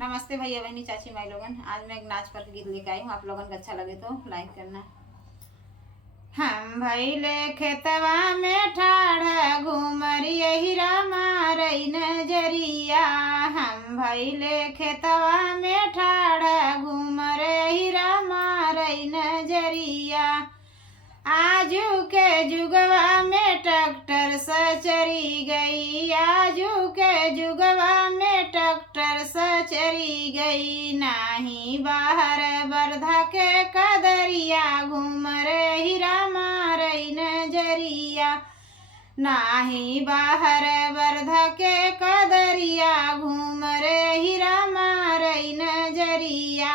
नमस्ते भैया बहनी चाची माई लोगन। आज मैं एक नाच पर गीत लेके आई हूँ। आप लोगन को अच्छा लगे तो लाइक करना। हम भैले खेतवा में ठाढ़ घूमरी हिरा मारई नजरिया। हम भैले खेतवा में ठाढ़ घूमर हिरा मारई नजरिया। आजू के जुगवा में ट्रैक्टर सचरी गई। आजू के जुगवा में ट्रैक्टर सचरी गई। नाही बाहर बरधा के कदरिया घूमर हिरा मारई नजरिया। नाही बाहर बरधा के कदरिया घूमर हिरा मारई नजरिया।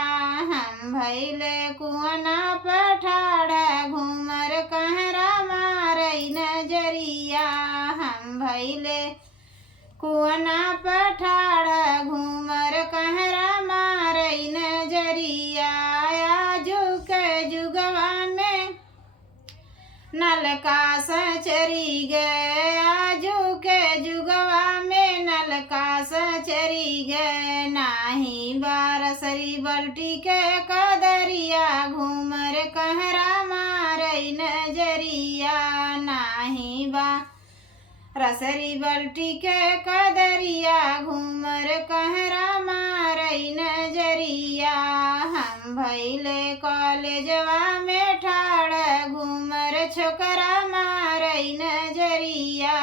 हम भैले कुआना पठाड़ घूमर कहरा मारई नजरिया। हम भैले कुआना पठाड़ घूमर कहरा मारई नजरिया। आजू के जुगवा में नलका सचरी गए। आजू के जुगवा में नलका सचरी गए। नाही बारसरी बल्टी के कदरिया घूमर कहरा मारई नजरिया। नाही बा रसरी बल्टी के कदरिया घूमर कहरा मारई नजरिया। हम भैले कॉलेजवा में ठाड़ घूमर छोकरा मारई नजरिया।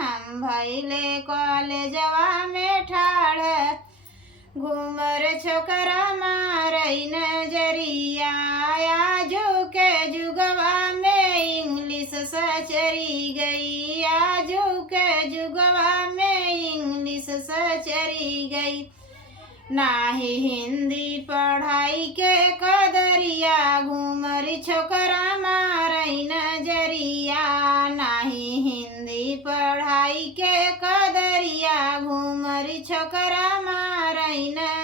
हम भैले कॉलेजवा में ठाड़ घूमर छोकरा मारई नजरिया। आजू के जुगवा में इंग्लिश सचरी गई। आजू के जुगवा में इंग्लिश सचरी गई। नाही हिंदी पढ़ाई के कदरिया घूमर छोकरा मारई नजरिया। नाही हिंदी पढ़ाई के कदरिया घूमर छोकरा मारई नजरिया।